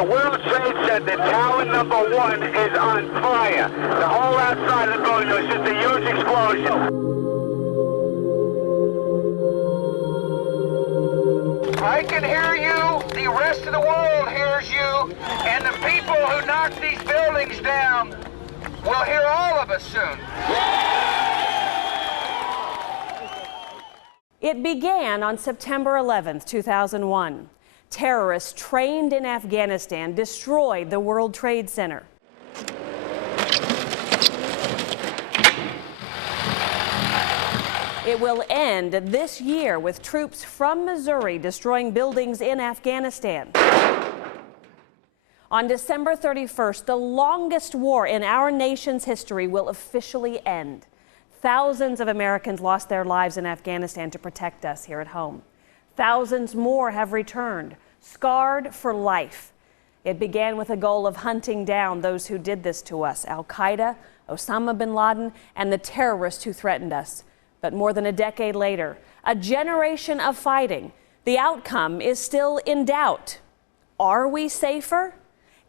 The World Trade Center, tower number 1, is on fire. The whole outside of the building was just a huge explosion. I can hear you, the rest of the world hears you, and the people who knocked these buildings down will hear all of us soon. It began on September 11th, 2001. Terrorists trained in Afghanistan destroyed the World Trade Center. It will end this year with troops from Missouri destroying buildings in Afghanistan. On December 31st, the longest war in our nation's history will officially end. Thousands of Americans lost their lives in Afghanistan to protect us here at home. Thousands more have returned, scarred for life. It began with a goal of hunting down those who did this to us, Al-Qaeda, Osama bin Laden, and the terrorists who threatened us. But more than a decade later, a generation of fighting, the outcome is still in doubt. Are we safer?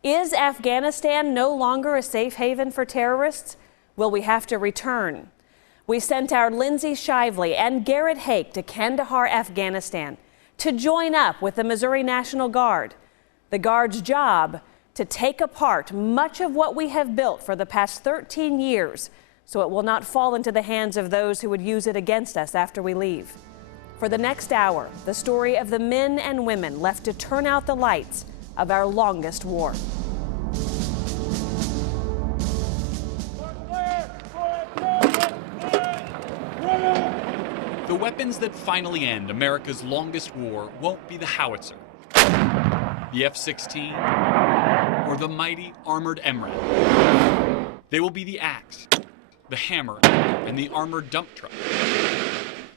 Is Afghanistan no longer a safe haven for terrorists? Will we have to return? We sent our Lindsay, Shively and Garrett Haake to Kandahar, Afghanistan to join up with the Missouri National Guard. The Guard's job to take apart much of what we have built for the past 13 years so it will not fall into the hands of those who would use it against us after we leave. For the next hour, the story of the men and women left to turn out the lights of our longest war. The weapons that finally end America's longest war won't be the howitzer, the F-16, or the mighty armored MRAP. They will be the axe, the hammer, and the armored dump truck,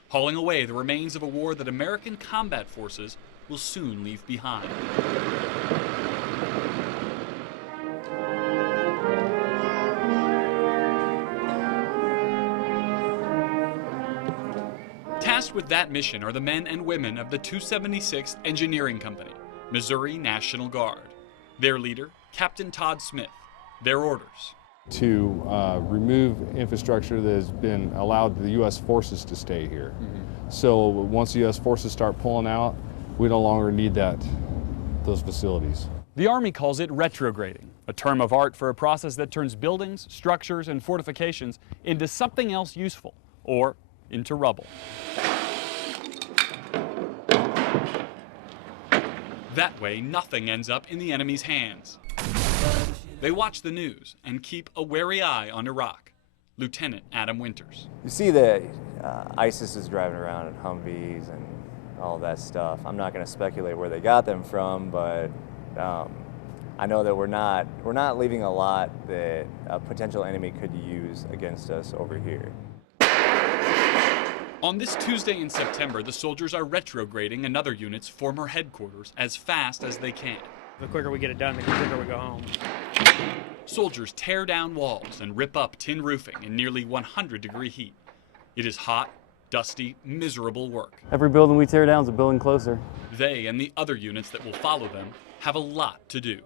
hauling away the remains of a war that American combat forces will soon leave behind. Tasked with that mission are the men and women of the 276th Engineering Company, Missouri National Guard. Their leader, Captain Todd Smith. Their orders: to remove infrastructure that has been allowed the U.S. forces to stay here. So once the U.S. forces start pulling out, we no longer need those facilities. The Army calls it retrograding, a term of art for a process that turns buildings, structures, and fortifications into something else useful, or into rubble. That way, nothing ends up in the enemy's hands. They watch the news and keep a wary eye on Iraq. Lieutenant Adam Winters. You see that ISIS is driving around in Humvees and all that stuff. I'm not going to speculate where they got them from, but I know that we're not leaving a lot that a potential enemy could use against us over here. On this Tuesday in September, the soldiers are retrograding another unit's former headquarters as fast as they can. The quicker we get it done, the quicker we go home. Soldiers tear down walls and rip up tin roofing in nearly 100-degree heat. It is hot, dusty, miserable work. Every building we tear down is a building closer. They and the other units that will follow them have a lot to do.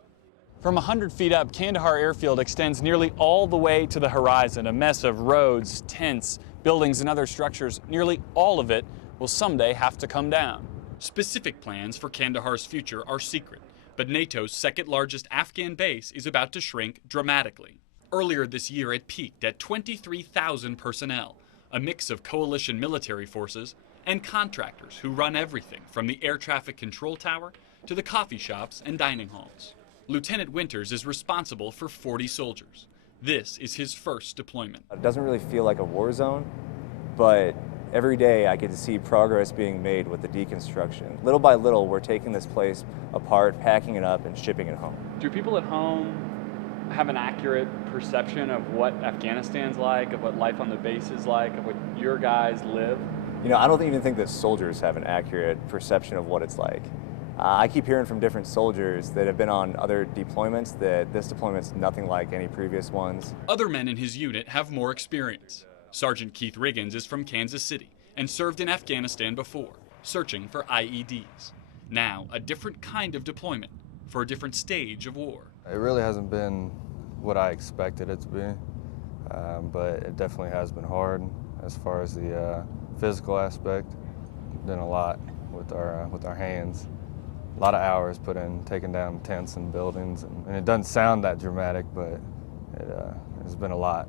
From 100 feet up, Kandahar Airfield extends nearly all the way to the horizon, a mess of roads, tents, buildings, and other structures. Nearly all of it will someday have to come down. Specific plans for Kandahar's future are secret, but NATO's second-largest Afghan base is about to shrink dramatically. Earlier this year, it peaked at 23,000 personnel, a mix of coalition military forces and contractors who run everything from the air traffic control tower to the coffee shops and dining halls. Lieutenant Winters is responsible for 40 soldiers. This is his first deployment. It doesn't really feel like a war zone, but every day I get to see progress being made with the deconstruction. Little by little, we're taking this place apart, packing it up, and shipping it home. Do people at home have an accurate perception of what Afghanistan's like, of what life on the base is like, of what your guys live? You know, I don't even think that soldiers have an accurate perception of what it's like. I keep hearing from different soldiers that have been on other deployments that this deployment's nothing like any previous ones. Other men in his unit have more experience. Sergeant Keith Riggins is from Kansas City and served in Afghanistan before, searching for IEDs. Now, a different kind of deployment, for a different stage of war. It really hasn't been what I expected it to be, but it definitely has been hard as far as the physical aspect. Done a lot with our hands. A lot of hours put in taking down tents and buildings, and it doesn't sound that dramatic, but it's been a lot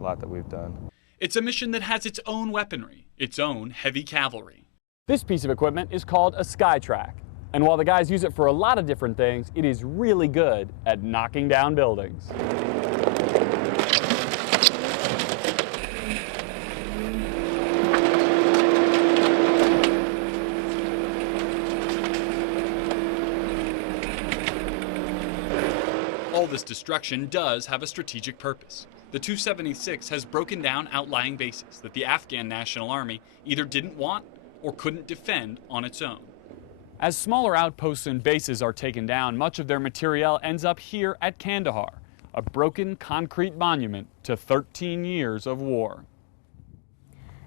that we've done. It's a mission that has its own weaponry, its own heavy cavalry. This piece of equipment is called a Skytrack. And while the guys use it for a lot of different things, it is really good at knocking down buildings. All this destruction does have a strategic purpose. The 276 has broken down outlying bases that the Afghan National Army either didn't want or couldn't defend on its own. As smaller outposts and bases are taken down, much of their materiel ends up here at Kandahar, a broken concrete monument to 13 years of war.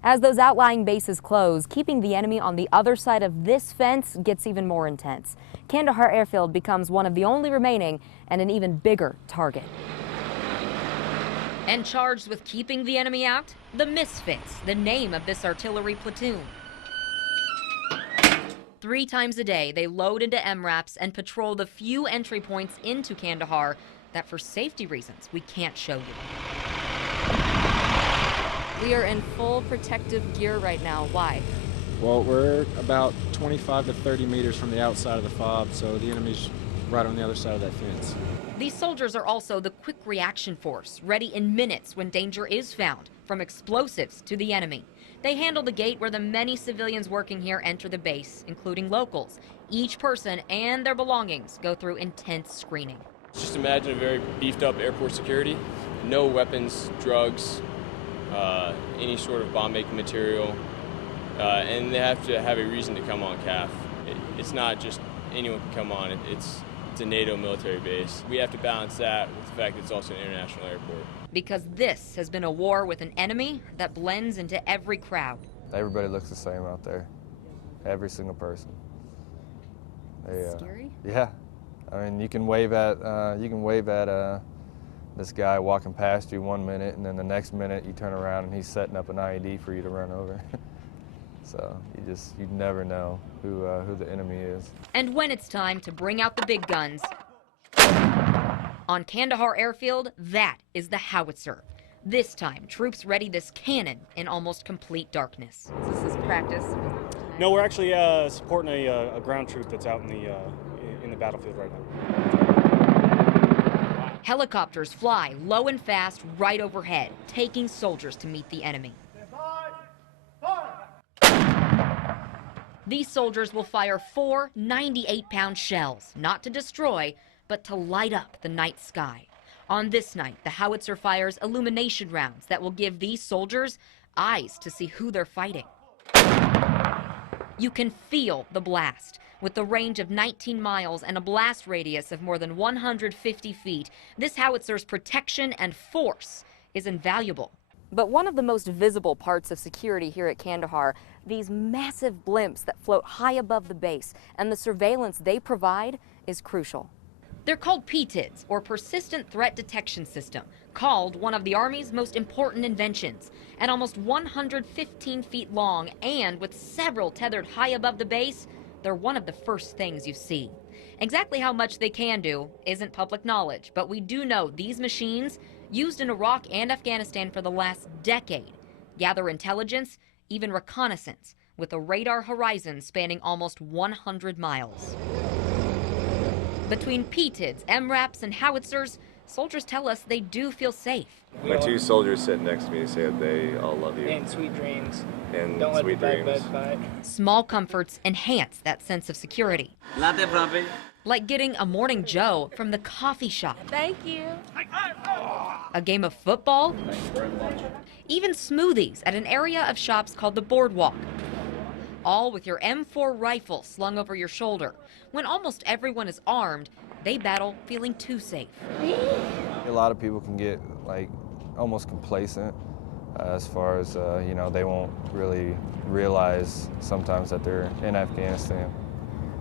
As those outlying bases close, keeping the enemy on the other side of this fence gets even more intense. Kandahar Airfield becomes one of the only remaining and an even bigger target. And charged with keeping the enemy out, the Misfits, the name of this artillery platoon. 3 times a day, they load into MRAPs and patrol the few entry points into Kandahar that for safety reasons we can't show you. We are in full protective gear right now. Why? Well, we're about 25 to 30 meters from the outside of the fob, so the enemy's right on the other side of that fence. These soldiers are also the quick reaction force, ready in minutes when danger is found, from explosives to the enemy. They handle the gate where the many civilians working here enter the base, including locals. Each person and their belongings go through intense screening. Just imagine a very beefed up airport security, no weapons, drugs, any sort of bomb-making material, and they have to have a reason to come on CAF. It's not just anyone can come on, it's a NATO military base. We have to balance that with the fact that it's also an international airport. Because this has been a war with an enemy that blends into every crowd. Everybody looks the same out there, every single person. Scary? Yeah, I mean you can wave at this guy walking past you one minute, and then the next minute you turn around and he's setting up an IED for you to run over. So you never know who the enemy is. And when it's time to bring out the big guns, on Kandahar Airfield, that is the howitzer. This time, troops ready this cannon in almost complete darkness. This is practice. No, we're actually supporting a ground troop that's out in the battlefield right now. Helicopters fly low and fast right overhead, taking soldiers to meet the enemy. These soldiers will fire 4 98-pound shells, not to destroy, but to light up the night sky. On this night, the howitzer fires illumination rounds that will give these soldiers eyes to see who they're fighting. You can feel the blast. With the range of 19 miles and a blast radius of more than 150 feet, this howitzer's protection and force is invaluable. But one of the most visible parts of security here at Kandahar, these massive blimps that float high above the base, and the surveillance they provide is crucial. They're called PTIDs, or Persistent Threat Detection System, called one of the Army's most important inventions. At almost 115 feet long and with several tethered high above the base, they're one of the first things you see. Exactly how much they can do isn't public knowledge, but we do know these machines, used in Iraq and Afghanistan for the last decade, gather intelligence, even reconnaissance, with a radar horizon spanning almost 100 miles. Between PTIDs, MRAPs, and howitzers, soldiers tell us they do feel safe. My 2 soldiers sitting next to me said they all love you. And sweet dreams. And Don't sweet let the dreams. bad bite. Small comforts enhance that sense of security. Like getting a morning Joe from the coffee shop. Thank you. A game of football. Thank you very much. Even smoothies at an area of shops called the Boardwalk. All with your M4 rifle slung over your shoulder. When almost everyone is armed, they battle feeling too safe. A lot of people can get almost complacent as far as they won't really realize sometimes that they're in Afghanistan.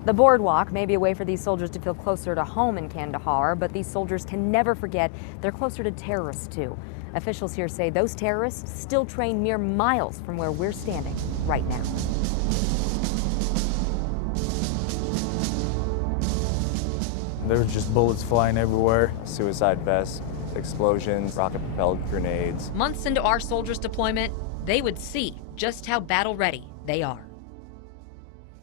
The boardwalk may be a way for these soldiers to feel closer to home in Kandahar, but these soldiers can never forget they're closer to terrorists too. Officials here say those terrorists still train mere miles from where we're standing right now. There was just bullets flying everywhere. Suicide vests, explosions, rocket-propelled grenades. Months into our soldiers' deployment, they would see just how battle-ready they are.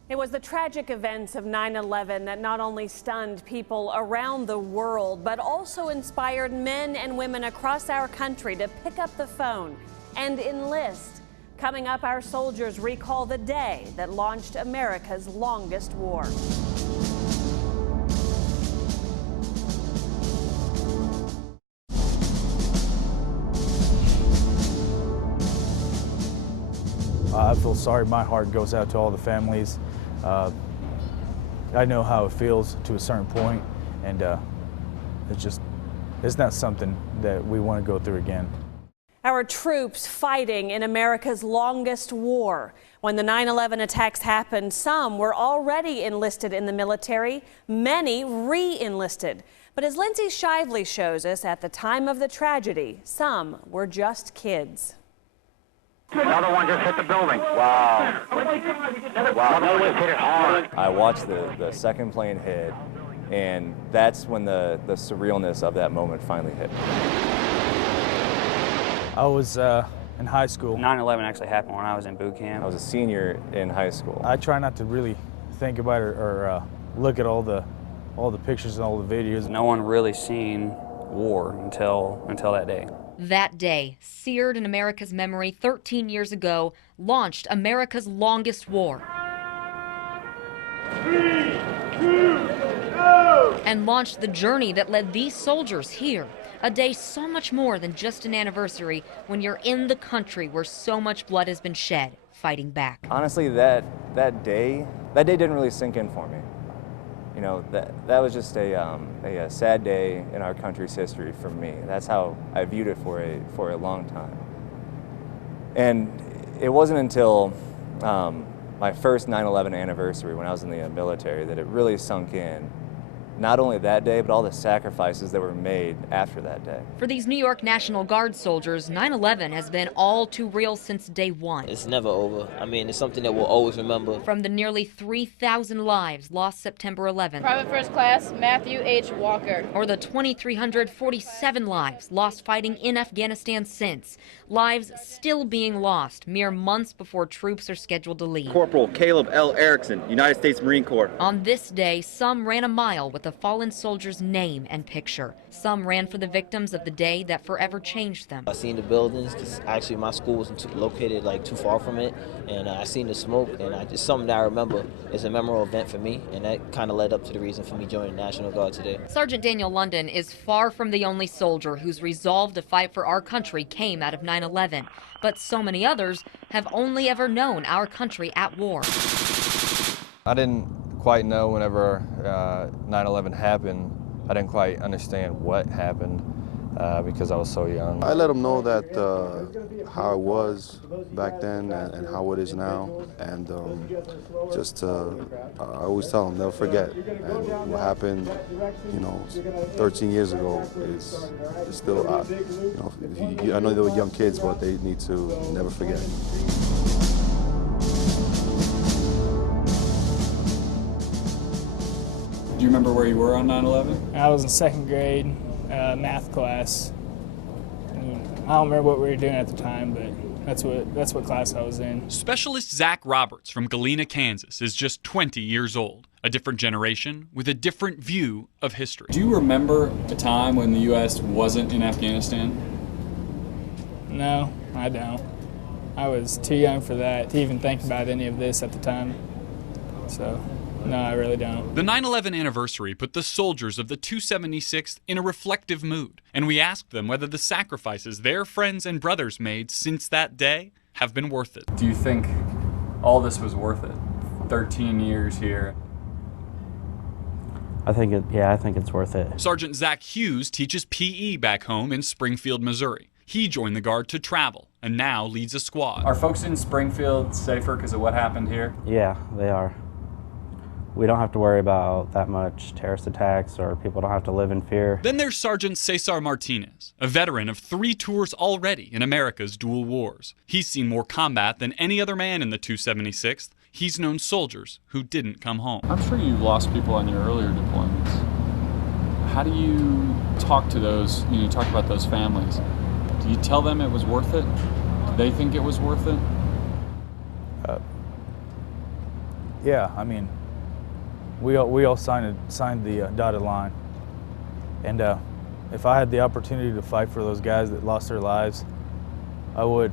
It was the tragic events of 9/11 that not only stunned people around the world, but also inspired men and women across our country to pick up the phone and enlist. Coming up, our soldiers recall the day that launched America's longest war. I feel sorry. My heart goes out to all the families. I know how it feels to a certain point, and it's not something that we want to go through again. Our troops fighting in America's longest war. When the 9/11 attacks happened, some were already enlisted in the military, many re-enlisted. But as Lindsay Shively shows us, at the time of the tragedy, some were just kids. Another one just hit the building. Wow. Wow, another one hit it hard. I watched the second plane hit, and that's when the surrealness of that moment finally hit me. I was in high school. 9/11 actually happened when I was in boot camp. I was a senior in high school. I try not to really think about it or look at all the pictures and all the videos. No one really seen war until that day. That day, seared in America's memory 13 years ago, launched America's longest war. 3, 2, go! And launched the journey that led these soldiers here. A day so much more than just an anniversary when you're in the country where so much blood has been shed fighting back. Honestly, that day didn't really sink in for me. You know, that was just a sad day in our country's history for me. That's how I viewed it for a long time. And it wasn't until my first 9/11 anniversary when I was in the military that it really sunk in. Not only that day, but all the sacrifices that were made after that day. For these New York National Guard soldiers, 9/11 has been all too real since day one. It's never over. I mean, it's something that we'll always remember. From the nearly 3,000 lives lost September 11th. Private First Class Matthew H. Walker. Or the 2,347 lives lost fighting in Afghanistan since. Lives still being lost mere months before troops are scheduled to leave. Corporal Caleb L. Erickson, United States Marine Corps. On this day, some ran a mile with a fallen soldier's name and picture. Some ran for the victims of the day that forever changed them. I seen the buildings because actually my school wasn't located like too far from it, and I seen the smoke, and it's something that I remember. It's a memorable event for me, and that kind of led up to the reason for me joining the National Guard today. Sergeant Daniel London is far from the only soldier whose resolve to fight for our country came out of 9/11, but so many others have only ever known our country at war. I didn't quite know whenever 9/11 happened. I didn't quite understand what happened because I was so young. I let them know that how it was back then and how it is now, and I always tell them they'll forget. And what happened, 13 years ago is still, I know they were young kids, but they need to never forget. Do you remember where you were on 9/11? I was in second grade math class. I don't remember what we were doing at the time, but that's what class I was in. Specialist Zach Roberts from Galena, Kansas is just 20 years old. A different generation with a different view of history. Do you remember a time when the U.S. wasn't in Afghanistan? No, I don't. I was too young for that to even think about any of this at the time. So, no, I really don't. The 9/11 anniversary put the soldiers of the 276th in a reflective mood, and we asked them whether the sacrifices their friends and brothers made since that day have been worth it. Do you think all this was worth it? 13 years here. I think it's worth it. Sergeant Zach Hughes teaches PE back home in Springfield, Missouri. He joined the Guard to travel and now leads a squad. Are folks in Springfield safer because of what happened here? Yeah, they are. we don't have to worry about that much terrorist attacks, or people don't have to live in fear. Then there's Sergeant Cesar Martinez, a veteran of 3 tours already in America's dual wars. He's seen more combat than any other man in the 276th. He's known soldiers who didn't come home. I'm sure you lost people on your earlier deployments. How do you talk to those, you talk about those families? Do you tell them it was worth it? Do they think it was worth it? Yeah, I mean, we all signed the dotted line. And if I had the opportunity to fight for those guys that lost their lives, I would.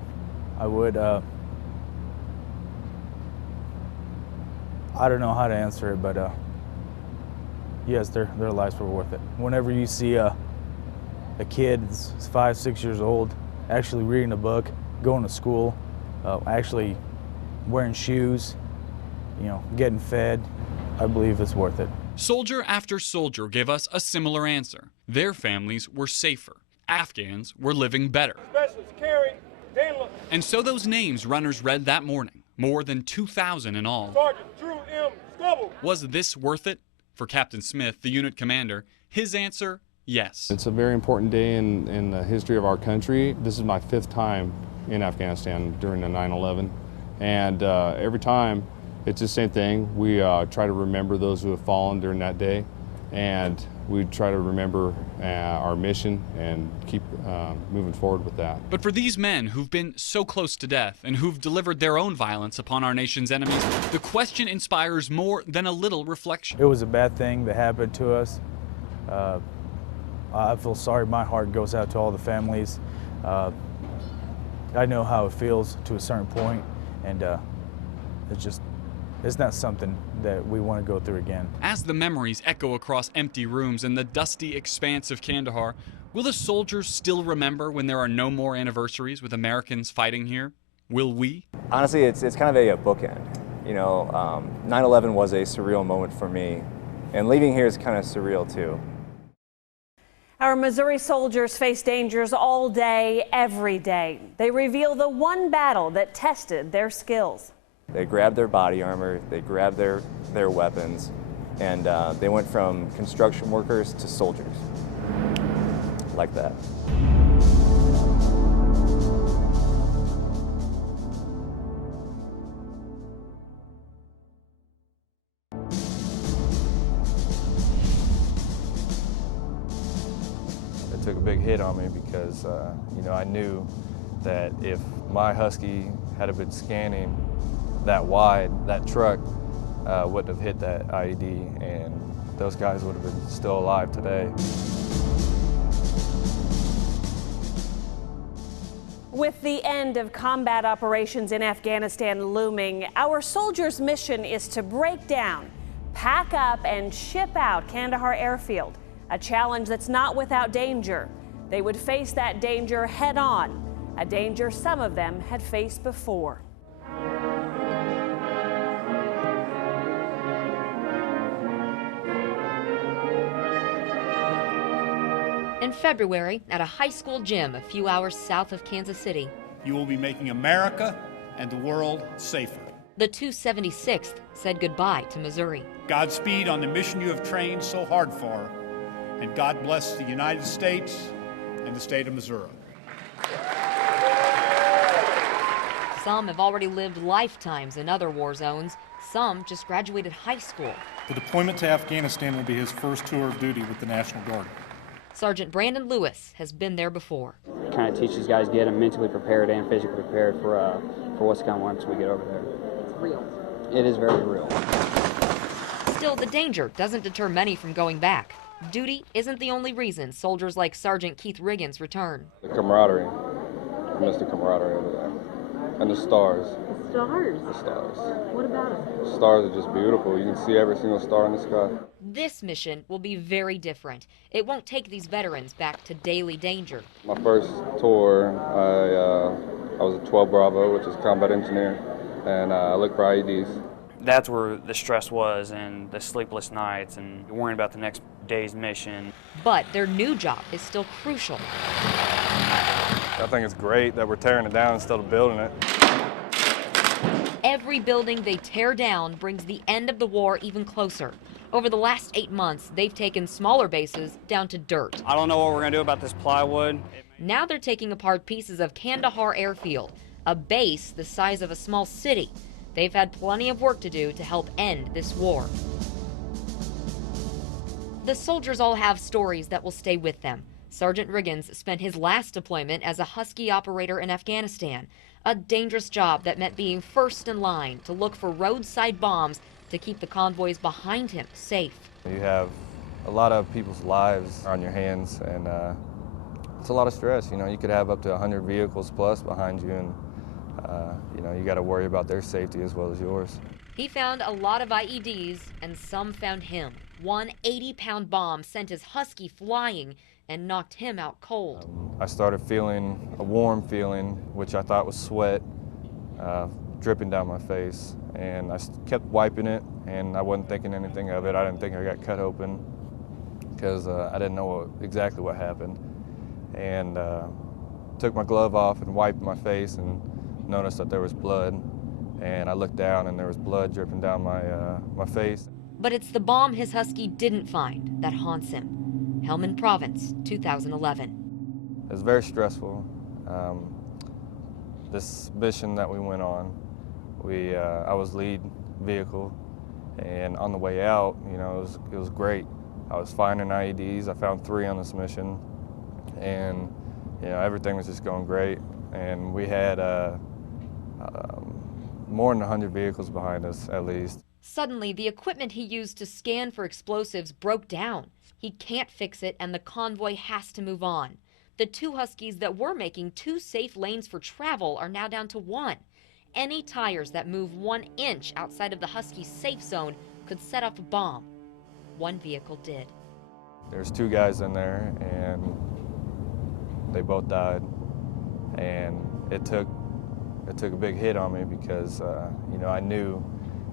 I don't know how to answer it, but yes, their lives were worth it. Whenever you see a kid that's 5, 6 years old actually reading a book, going to school, actually wearing shoes, getting fed, I believe it's worth it. Soldier after soldier gave us a similar answer. Their families were safer. Afghans were living better. And so those names runners read that morning, more than 2,000 in all. Was this worth it? For Captain Smith, the unit commander, his answer, yes. It's a very important day in the history of our country. This is my 5th time in Afghanistan during the 9/11. And every time, it's the same thing. We try to remember those who have fallen during that day, and we try to remember our mission and keep moving forward with that. But for these men who've been so close to death and who've delivered their own violence upon our nation's enemies, the question inspires more than a little reflection. It was a bad thing that happened to us. I feel sorry. My heart goes out to all the families. I know how it feels to a certain point, and it's not something that we want to go through again. As the memories echo across empty rooms and the dusty expanse of Kandahar, will the soldiers still remember when there are no more anniversaries with Americans fighting here? Will we? Honestly, it's kind of a bookend. 9/11 was a surreal moment for me, and leaving here is kind of surreal too. Our Missouri soldiers face dangers all day, every day. They reveal the one battle that tested their skills. They grabbed their body armor, they grabbed their weapons, and they went from construction workers to soldiers, like that. It took a big hit on me because, I knew that if my Husky had been scanning that wide, that truck wouldn't have hit that IED, and those guys would have been still alive today. With the end of combat operations in Afghanistan looming, our soldiers' mission is to break down, pack up, and ship out Kandahar Airfield, a challenge that's not without danger. They would face that danger head on, a danger some of them had faced before. In February, at a high school gym a few hours south of Kansas City, you will be making America and the world safer. The 276th said goodbye to Missouri. Godspeed on the mission you have trained so hard for, and God bless the United States and the state of Missouri. Some have already lived lifetimes in other war zones. Some just graduated high school. The deployment to Afghanistan will be his first tour of duty with the National Guard. Sergeant Brandon Lewis has been there before. Kind of teach these guys, get them mentally prepared and physically prepared for what's coming once we get over there. It's real. It is very real. Still, the danger doesn't deter many from going back. Duty isn't the only reason soldiers like Sergeant Keith Riggins return. The camaraderie. I miss the camaraderie over there. And the stars. The stars? The stars. What about them? The stars are just beautiful. You can see every single star in the sky. This mission will be very different. It won't take these veterans back to daily danger. My first tour, I was a 12 Bravo, which is combat engineer, and I looked for IEDs. That's where the stress was, and the sleepless nights, and worrying about the next day's mission. But their new job is still crucial. I think it's great that we're tearing it down instead of building it. Every building they tear down brings the end of the war even closer. Over the last 8 months, they've taken smaller bases down to dirt. I don't know what we're going to do about this plywood. Now they're taking apart pieces of Kandahar Airfield, a base the size of a small city. They've had plenty of work to do to help end this war. The soldiers all have stories that will stay with them. Sergeant Riggins spent his last deployment as a Husky operator in Afghanistan, a dangerous job that meant being first in line to look for roadside bombs to keep the convoys behind him safe. You have a lot of people's lives on your hands, and it's a lot of stress. You know, you could have up to 100 vehicles plus behind you, and you know, you got to worry about their safety as well as yours. He found a lot of IEDs, and some found him. One 80-pound bomb sent his Husky flying and knocked him out cold. I started feeling a warm feeling, which I thought was sweat, dripping down my face. And I kept wiping it, and I wasn't thinking anything of it. I didn't think I got cut open because I didn't know exactly what happened. And took my glove off and wiped my face and noticed that there was blood. And I looked down, and there was blood dripping down my face. But it's the bomb his Husky didn't find that haunts him. Helmand Province, 2011. It was very stressful. This mission that we went on, I was lead vehicle, and on the way out, you know, it was great. I was finding IEDs. I found 3 on this mission, and you know, everything was just going great. And we had more than 100 vehicles behind us, at least. Suddenly, the equipment he used to scan for explosives broke down. He can't fix it, and the convoy has to move on. The 2 Huskies that were making 2 safe lanes for travel are now down to 1. Any tires that move 1 inch outside of the Husky's safe zone could set off a bomb. 1 vehicle did. There's 2 guys in there, and they both died. And it took a big hit on me because you know, I knew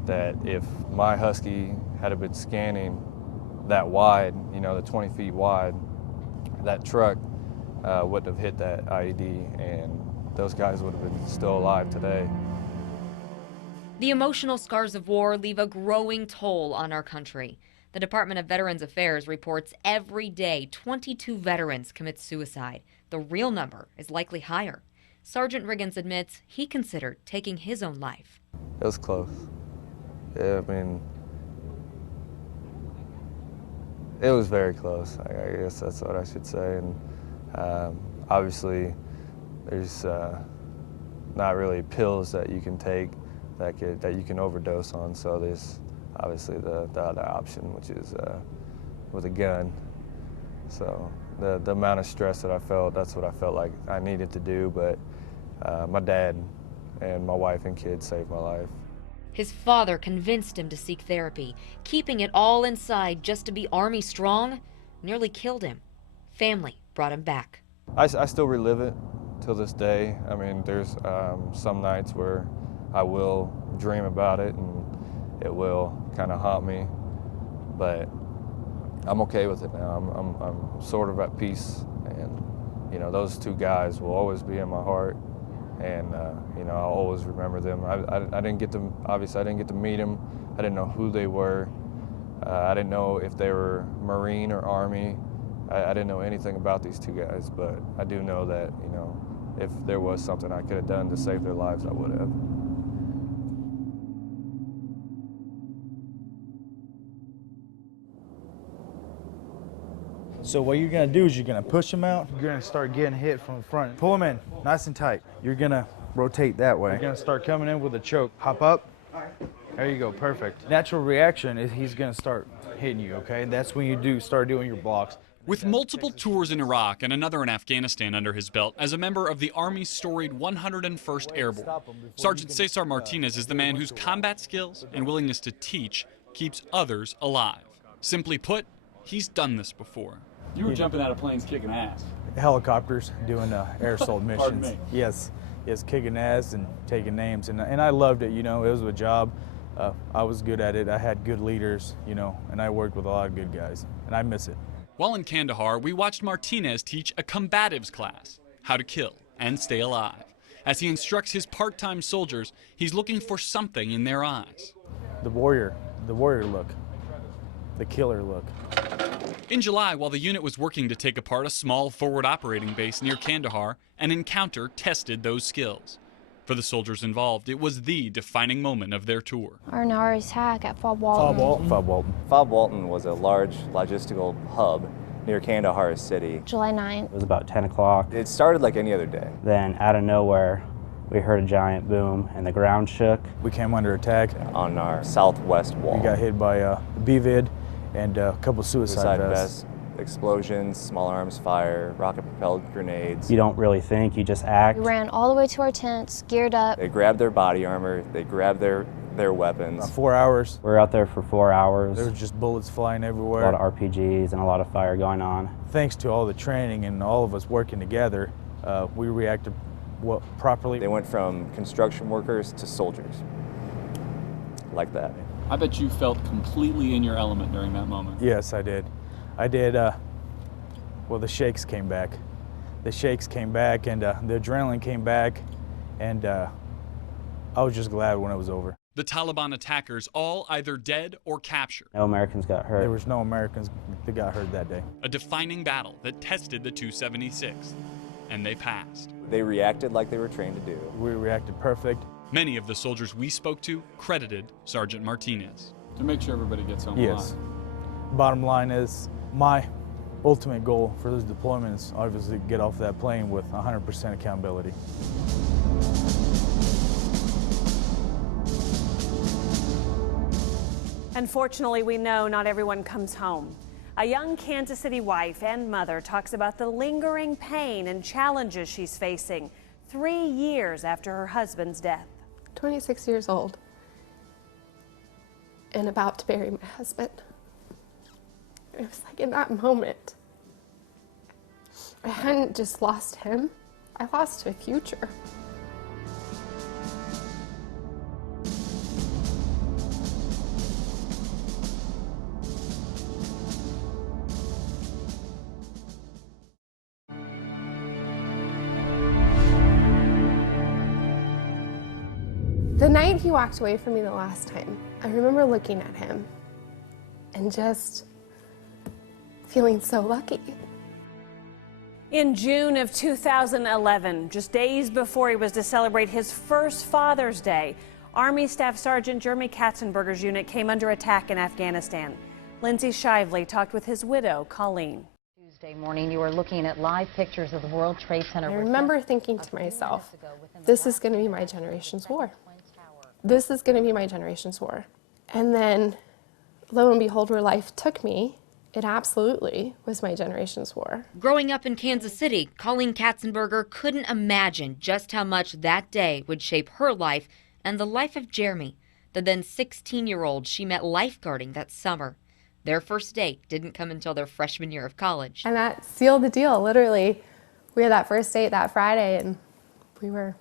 that if my Husky had been scanning that wide, you know, the 20 feet wide, that truck wouldn't have hit that IED, and those guys would have been still alive today. The emotional scars of war leave a growing toll on our country. The Department of Veterans Affairs reports every day 22 veterans commit suicide. The real number is likely higher. Sergeant Riggins admits he considered taking his own life. It was close. Yeah, I mean, it was very close. I guess that's what I should say. And obviously, there's not really pills that you can take that you can overdose on. So there's obviously the other option, which is with a gun. So the amount of stress that I felt, that's what I felt like I needed to do. But my dad and my wife and kids saved my life. His father convinced him to seek therapy. Keeping it all inside just to be Army strong nearly killed him. Family brought him back. I still relive it till this day. I mean, there's some nights where I will dream about it and it will kind of haunt me, but I'm okay with it now. I'm sort of at peace, and you know, those 2 guys will always be in my heart. And you know, I'll always remember them. I didn't get to, obviously I didn't get to meet them. I didn't know who they were. I didn't know if they were Marine or Army. I didn't know anything about these 2 guys, but I do know that, you know, if there was something I could have done to save their lives, I would have. So what you're gonna do is you're gonna push them out. You're gonna start getting hit from the front. Pull them in, nice and tight. You're gonna rotate that way. You're gonna start coming in with a choke. Hop up. There you go, perfect. Natural reaction is he's gonna start hitting you, okay? That's when you start doing your blocks. With multiple tours in Iraq and another in Afghanistan under his belt, as a member of the Army's storied 101st Airborne, Sergeant Cesar Martinez is the man whose combat skills and willingness to teach keeps others alive. Simply put, he's done this before. You were jumping out of planes kicking ass. Helicopters doing air assault missions. Pardon me. Yes, kicking ass and taking names, and I loved it. You know, it was a job. I was good at it. I had good leaders, you know, and I worked with a lot of good guys, and I miss it. While in Kandahar, we watched Martinez teach a combatives class, how to kill and stay alive. As he instructs his part-time soldiers, he's looking for something in their eyes. The warrior look, the killer look. In July, while the unit was working to take apart a small forward operating base near Kandahar, an encounter tested those skills. For the soldiers involved, it was the defining moment of their tour. Our NARA's Haake at Fob Walton. Fob Walton was a large logistical hub near Kandahar City. July 9th. It was about 10 o'clock. It started like any other day. Then out of nowhere, we heard a giant boom and the ground shook. We came under attack. On our southwest wall. We got hit by a BVID and a couple suicide vests. Explosions, small arms fire, rocket-propelled grenades. You don't really think, you just act. We ran all the way to our tents, geared up. They grabbed their body armor, they grabbed their weapons. About 4 hours. We were out there for 4 hours. There was just bullets flying everywhere. A lot of RPGs and a lot of fire going on. Thanks to all the training and all of us working together, we reacted properly. They went from construction workers to soldiers, like that. I bet you felt completely in your element during that moment. Yes, I did. Well, the shakes came back. The shakes came back and the adrenaline came back, and I was just glad when it was over. The Taliban attackers all either dead or captured. No Americans got hurt. There was no Americans that got hurt that day. A defining battle that tested the 276th, and they passed. They reacted like they were trained to do. We reacted perfect. Many of the soldiers we spoke to credited Sergeant Martinez. To make sure everybody gets home alive. Bottom line is, my ultimate goal for those deployments, obviously, get off that plane with 100% accountability. Unfortunately, we know not everyone comes home. A young Kansas City wife and mother talks about the lingering pain and challenges she's facing 3 years after her husband's death. 26 years old and about to bury my husband. It was like in that moment, I hadn't just lost him, I lost a future. The night he walked away from me the last time, I remember looking at him and just feeling so lucky. In June of 2011, just days before he was to celebrate his first Father's Day, Army Staff Sergeant Jeremy Katzenberger's unit came under attack in Afghanistan. Lindsay Shively talked with his widow, Colleen. Tuesday morning, you are looking at live pictures of the World Trade Center. I remember thinking to myself, this is going to be my generation's war. This is going to be my generation's war. And then, lo and behold, where life took me, it absolutely was my generation's war. Growing up in Kansas City, Colleen Katzenberger couldn't imagine just how much that day would shape her life and the life of Jeremy, the then 16-year-old she met lifeguarding that summer. Their first date didn't come until their freshman year of college. And that sealed the deal. Literally, we had that first date that Friday, and we were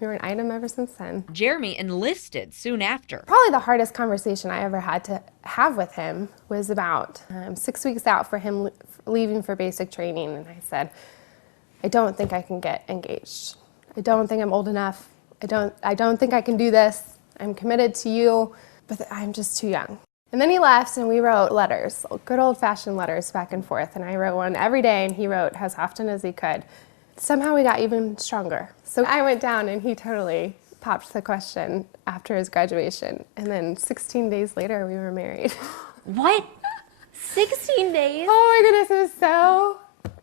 an item ever since then. Jeremy enlisted soon after. Probably the hardest conversation I ever had to have with him was about 6 weeks out for him leaving for basic training. And I said, I don't think I can get engaged. I don't think I'm old enough. I don't think I can do this. I'm committed to you, but I'm just too young. And then he left and we wrote letters, good old-fashioned letters back and forth. And I wrote one every day and he wrote as often as he could. Somehow we got even stronger. So I went down and he totally popped the question after his graduation. And then 16 days later, we were married. What? 16 days? Oh my goodness,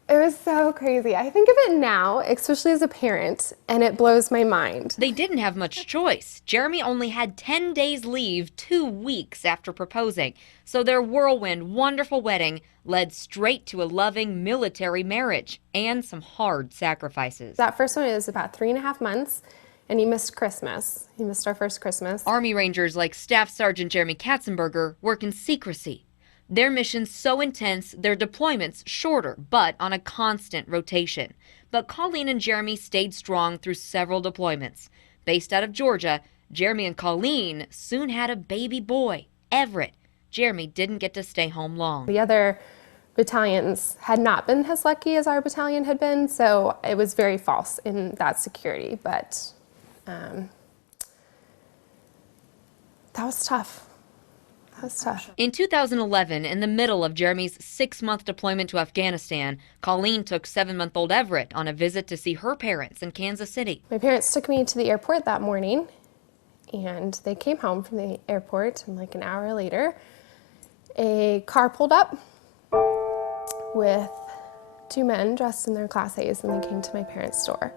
it was so crazy. I think of it now, especially as a parent, and it blows my mind. They didn't have much choice. Jeremy only had 10 days leave 2 weeks after proposing. So their whirlwind, wonderful wedding led straight to a loving military marriage and some hard sacrifices. That first one was about 3.5 months, and he missed Christmas. He missed our first Christmas. Army Rangers like Staff Sergeant Jeremy Katzenberger work in secrecy. Their missions so intense, their deployments shorter, but on a constant rotation. But Colleen and Jeremy stayed strong through several deployments. Based out of Georgia, Jeremy and Colleen soon had a baby boy, Everett. Jeremy didn't get to stay home long. The other battalions had not been as lucky as our battalion had been, so it was very false in that security, but that was tough. That was tough. In 2011, in the middle of Jeremy's 6-month deployment to Afghanistan, Colleen took 7-month-old Everett on a visit to see her parents in Kansas City. My parents took me to the airport that morning, and they came home from the airport, and like an hour later, a car pulled up with 2 men dressed in their Class A's, and they came to my parents' door.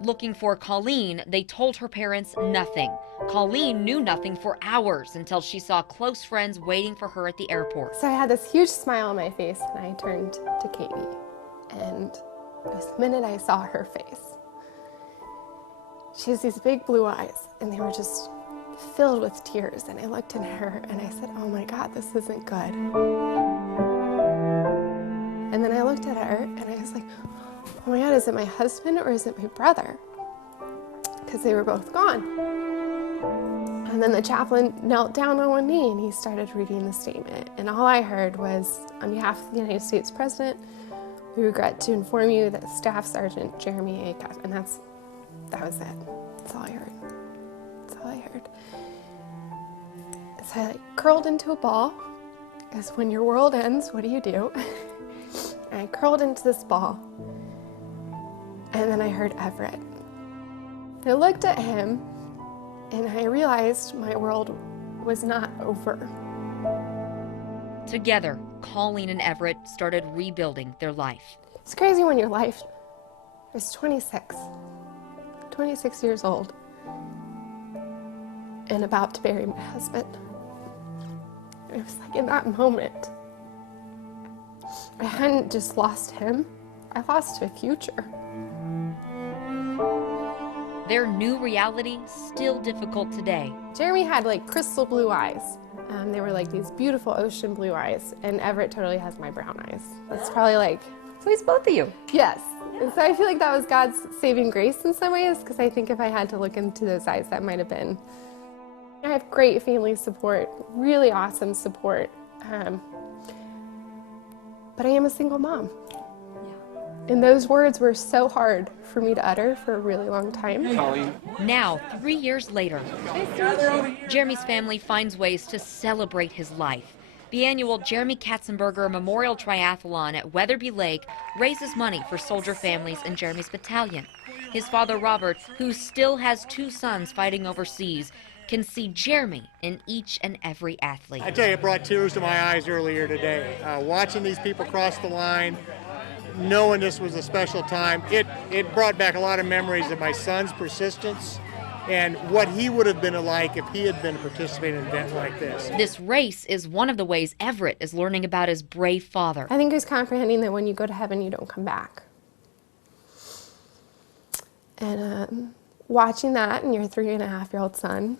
Looking for Colleen, they told her parents nothing. Colleen knew nothing for hours until she saw close friends waiting for her at the airport. So I had this huge smile on my face, and I turned to Katie, and it was the minute I saw her face. She has these big blue eyes, and they were just filled with tears, and I looked at her, and I said, oh my God, this isn't good. And then I looked at her, and I was like, oh my God, is it my husband or is it my brother? Because they were both gone. And then the chaplain knelt down on one knee and he started reading the statement. And all I heard was, on behalf of the United States President, we regret to inform you that Staff Sergeant Jeremy Haake, and that was it. That's all I heard. That's all I heard. So I curled into a ball, because when your world ends, what do? And I curled into this ball, and then I heard Everett. And I looked at him, and I realized my world was not over. Together, Colleen and Everett started rebuilding their life. It's crazy when your life is 26 years old, and about to bury my husband. And it was like in that moment, I hadn't just lost him, I lost a future. Their new reality still difficult today. Jeremy had like crystal blue eyes. They were like these beautiful ocean blue eyes, and Everett totally has my brown eyes. That's probably like... So he's both of you? Yes. And so I feel like that was God's saving grace in some ways, because I think if I had to look into those eyes, that might have been... I have great family support, really awesome support. But I am a single mom. And those words were so hard for me to utter for a really long time. Now, 3 years later, Jeremy's family finds ways to celebrate his life. The annual Jeremy Katzenberger Memorial Triathlon at Weatherby Lake raises money for soldier families in Jeremy's battalion. His father, Robert, who still has 2 sons fighting overseas, can see Jeremy in each and every athlete. I tell you, it brought tears to my eyes earlier today. Watching these people cross the line, knowing this was a special time, it brought back a lot of memories of my son's persistence and what he would have been like if he had been participating in an event like this. This race is one of the ways Everett is learning about his brave father. I think he's comprehending that when you go to heaven, you don't come back. And watching that in your 3.5-year-old son,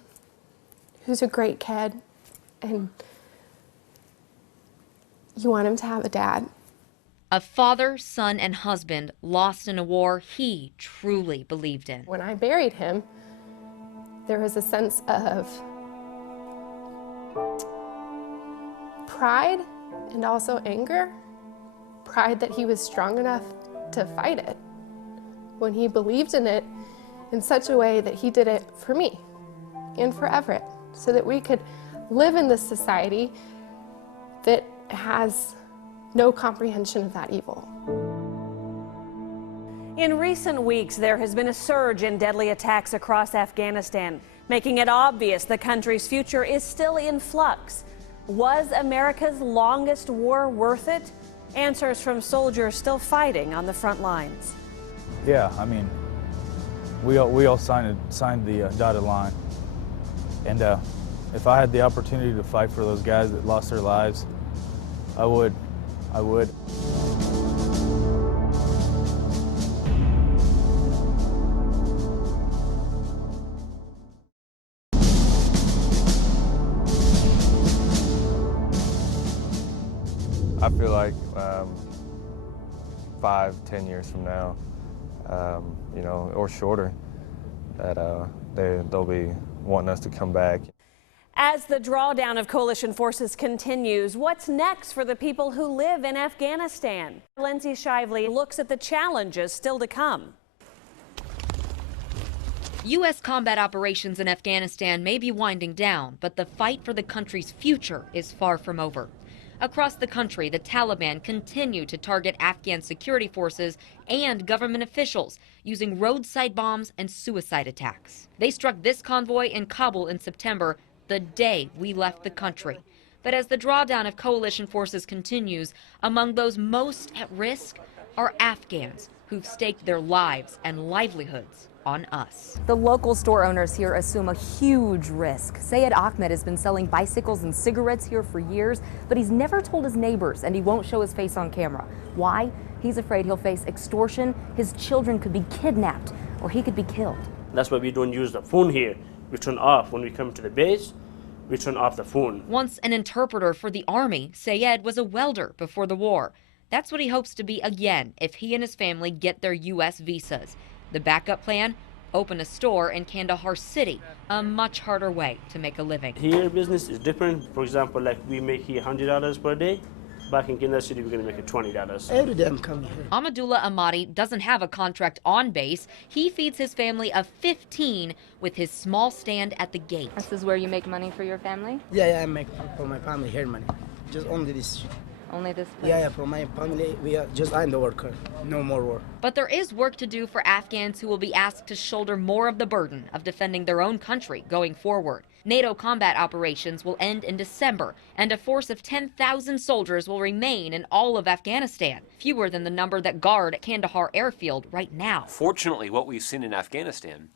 who's a great kid, and you want him to have a dad. A father, son, and husband lost in a war he truly believed in. When I buried him, there was a sense of pride and also anger. Pride that he was strong enough to fight it, when he believed in it in such a way that he did it for me and for Everett, so that we could live in this society that has no comprehension of that evil. In recent weeks, there has been a surge in deadly attacks across Afghanistan, making it obvious the country's future is still in flux. Was America's longest war worth it? Answers from soldiers still fighting on the front lines. Yeah, I mean, we all signed the dotted line. And if I had the opportunity to fight for those guys that lost their lives, I would. I feel like 5-10 years from now, you know, or shorter, that they'll be wanting us to come back. As the drawdown of coalition forces continues, what's next for the people who live in Afghanistan? Lindsay Shively looks at the challenges still to come. U.S. combat operations in Afghanistan may be winding down, but the fight for the country's future is far from over. Across the country, the Taliban continue to target Afghan security forces and government officials using roadside bombs and suicide attacks. They struck this convoy in Kabul in September, the day we left the country. But as the drawdown of coalition forces continues, among those most at risk are Afghans who've staked their lives and livelihoods on us. The local store owners here assume a huge risk. Sayed Ahmed has been selling bicycles and cigarettes here for years, but he's never told his neighbors, and he won't show his face on camera. Why? He's afraid he'll face extortion, his children could be kidnapped, or he could be killed. That's why we don't use the phone here. We turn off when we come to the base. We turn off the phone. Once an interpreter for the Army, Sayed was a welder before the war. That's what he hopes to be again if he and his family get their U.S. visas. The backup plan? Open a store in Kandahar City, a much harder way to make a living. Here, business is different. For example, like we make here $100 per day. Back in Kandahar City, we're going to make it $20. Every day I'm coming here. Amadullah Ahmadi doesn't have a contract on base. He feeds his family of 15 with his small stand at the gate. This is where you make money for your family? Yeah, I make for my family here money. Just only this. Only this place? Yeah, for my family, I'm the worker. No more work. But there is work to do for Afghans who will be asked to shoulder more of the burden of defending their own country going forward. NATO combat operations will end in December, and a force of 10,000 soldiers will remain in all of Afghanistan, fewer than the number that guard at Kandahar Airfield right now. Fortunately, what we've seen in Afghanistan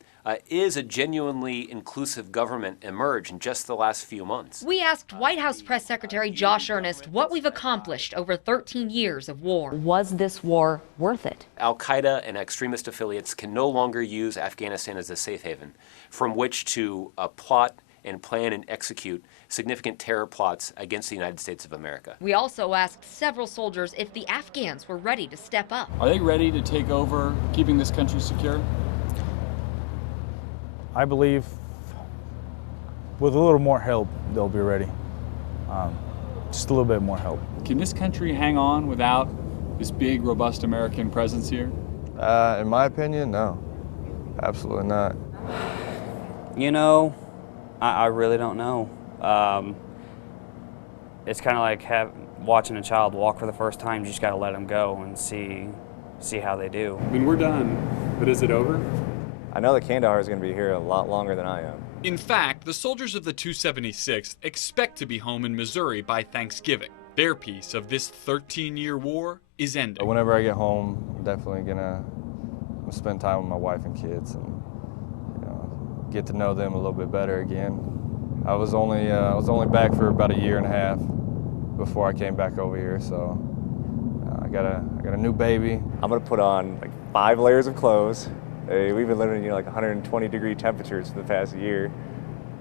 is a genuinely inclusive government emerge in just the last few months. We asked White House Press Secretary Josh Earnest what we've accomplished over 13 years of war. Was this war worth it? Al-Qaeda and extremist affiliates can no longer use Afghanistan as a safe haven from which to plot and plan and execute significant terror plots against the United States of America. We also asked several soldiers if the Afghans were ready to step up. Are they ready to take over keeping this country secure? I believe with a little more help, they'll be ready. Just a little bit more help. Can this country hang on without this big, robust American presence here? In my opinion, no. Absolutely not. You know, I really don't know. It's kind of like watching a child walk for the first time. You just got to let them go and see how they do. I mean, we're done, but is it over? I know that Kandahar is going to be here a lot longer than I am. In fact, the soldiers of the 276th expect to be home in Missouri by Thanksgiving. Their piece of this 13-year war is ending. Whenever I get home, I'm definitely gonna spend time with my wife and kids and get to know them a little bit better again. I was only back for about a year and a half before I came back over here, so I got a new baby. I'm gonna put on like 5 layers of clothes. We've been living in like 120-degree temperatures for the past year.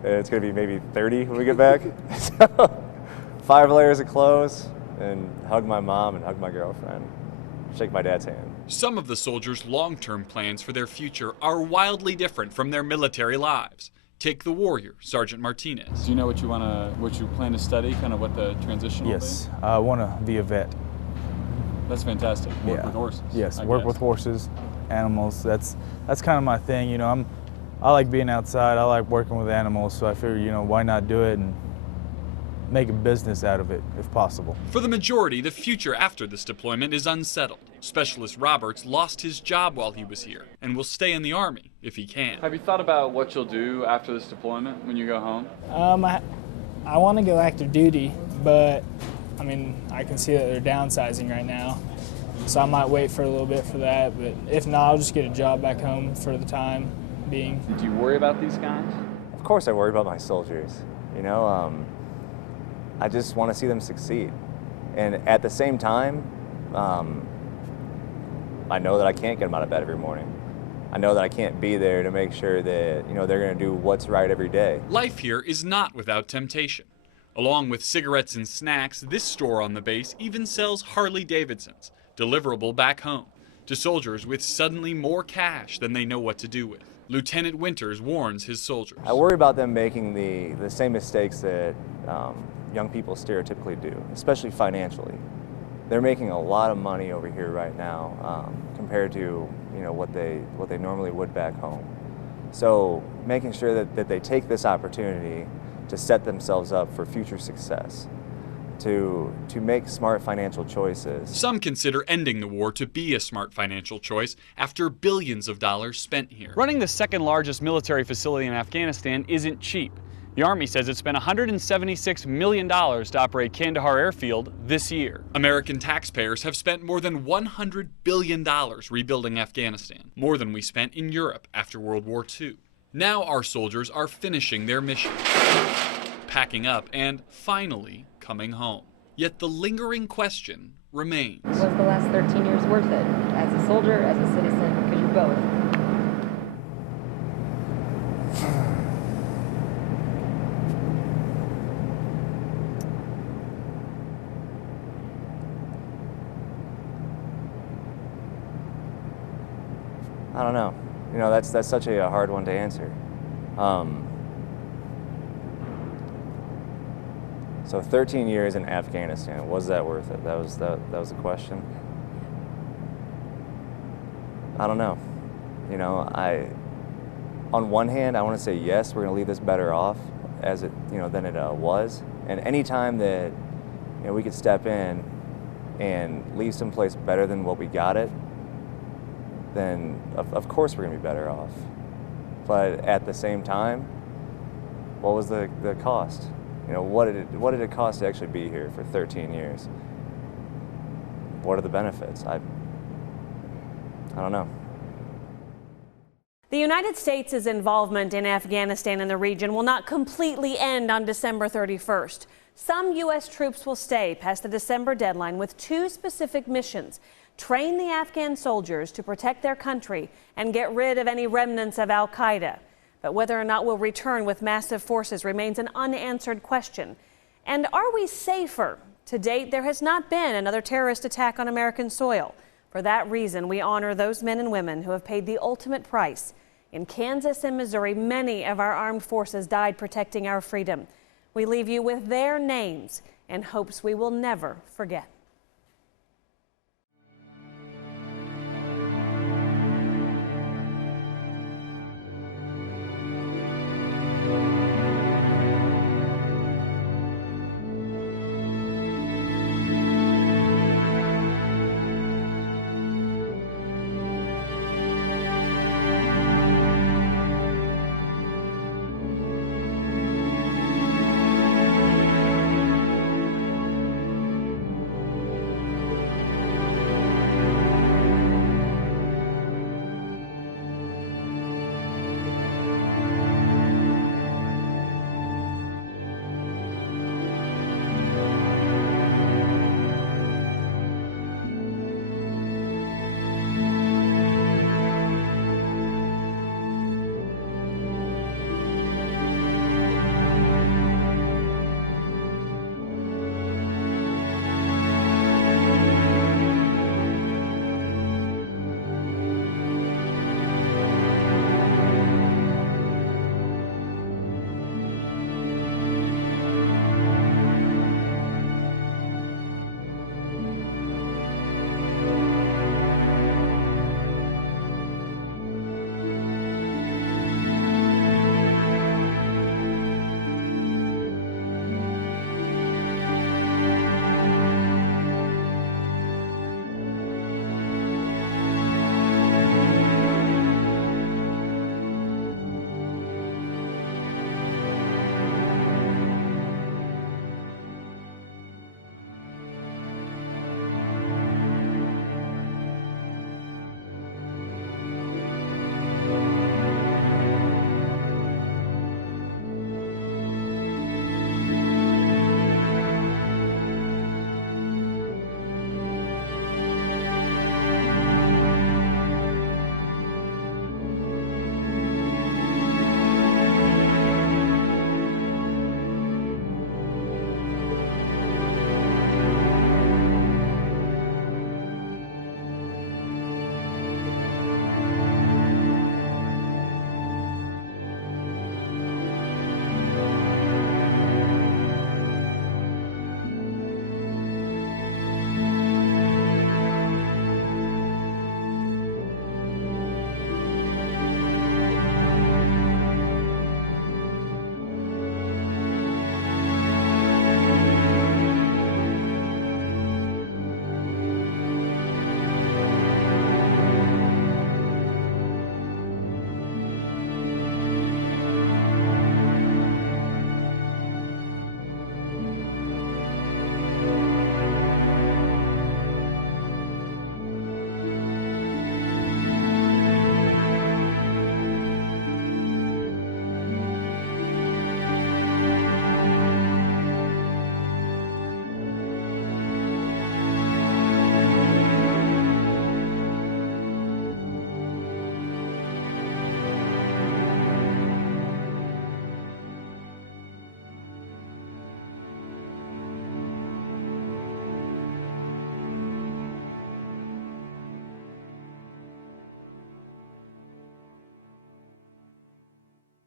It's gonna be maybe 30 when we get back. So 5 layers of clothes and hug my mom and hug my girlfriend. Shake my dad's hand. Some of the soldiers' long-term plans for their future are wildly different from their military lives. Take the warrior, Sergeant Martinez. Do you know what you plan to study, kind of what the transition will be? Yes, I want to be a vet. That's fantastic. Work with horses. Yes, work with horses, animals. That's kind of my thing. You know, I like being outside. I like working with animals. So I figured, why not do it and make a business out of it if possible. For the majority, the future after this deployment is unsettled. Specialist Roberts lost his job while he was here and will stay in the Army if he can. Have you thought about what you'll do after this deployment when you go home? I want to go active duty, but I mean, I can see that they're downsizing right now. So I might wait for a little bit for that, but if not, I'll just get a job back home for the time being. Do you worry about these guys? Of course I worry about my soldiers. I just want to see them succeed. And at the same time, I know that I can't get them out of bed every morning. I know that I can't be there to make sure that, they're going to do what's right every day. Life here is not without temptation. Along with cigarettes and snacks, this store on the base even sells Harley-Davidsons, deliverable back home, to soldiers with suddenly more cash than they know what to do with. Lieutenant Winters warns his soldiers. I worry about them making the same mistakes that young people stereotypically do, especially financially. They're making a lot of money over here right now compared to what they normally would back home. So making sure that they take this opportunity to set themselves up for future success, to make smart financial choices. Some consider ending the war to be a smart financial choice after billions of dollars spent here. Running the second largest military facility in Afghanistan isn't cheap. The Army says it spent $176 million to operate Kandahar Airfield this year. American taxpayers have spent more than $100 billion rebuilding Afghanistan, more than we spent in Europe after World War II. Now our soldiers are finishing their mission, packing up, and finally coming home. Yet the lingering question remains. Was the last 13 years worth it? As a soldier, as a citizen, because you're both. I don't know. That's such a hard one to answer. So 13 years in Afghanistan, was that worth it? That was the question. I don't know. On one hand, I want to say yes, we're going to leave this better off than it was. And any time that we could step in and leave someplace better than what we got it, then of course we're going to be better off. But at the same time, what was the cost? What did it cost to actually be here for 13 years? What are the benefits? I don't know. The United States' involvement in Afghanistan and the region will not completely end on December 31st. Some U.S. troops will stay past the December deadline with two specific missions: train the Afghan soldiers to protect their country and get rid of any remnants of al-Qaeda. But whether or not we'll return with massive forces remains an unanswered question. And are we safer? To date, there has not been another terrorist attack on American soil. For that reason, we honor those men and women who have paid the ultimate price. In Kansas and Missouri, many of our armed forces died protecting our freedom. We leave you with their names in hopes we will never forget.